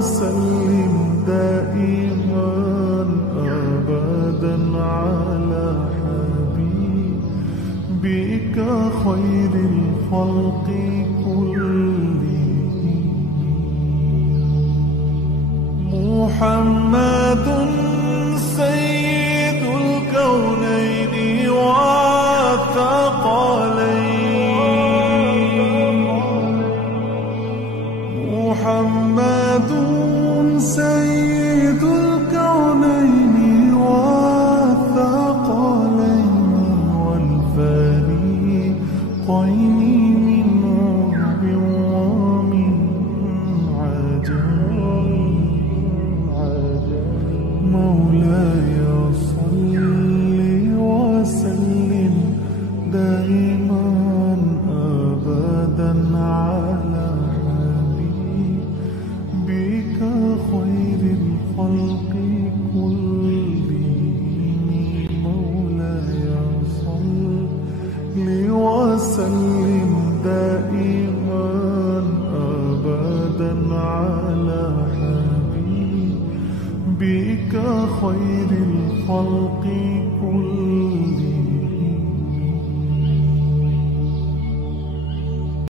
وسلم دائما أبدا على حبيبك خير الخلق كلهم محمد سيد الكونين والثقلين محمد سيد الكونين والثقلين والفريقين من عرب ومن عجم مولاي صل وسلم دائما أبدا على حبيبك خير الخلق كلهم مولاي صل وسلم دائما أبدا على حبيبك خير الخلق كلهم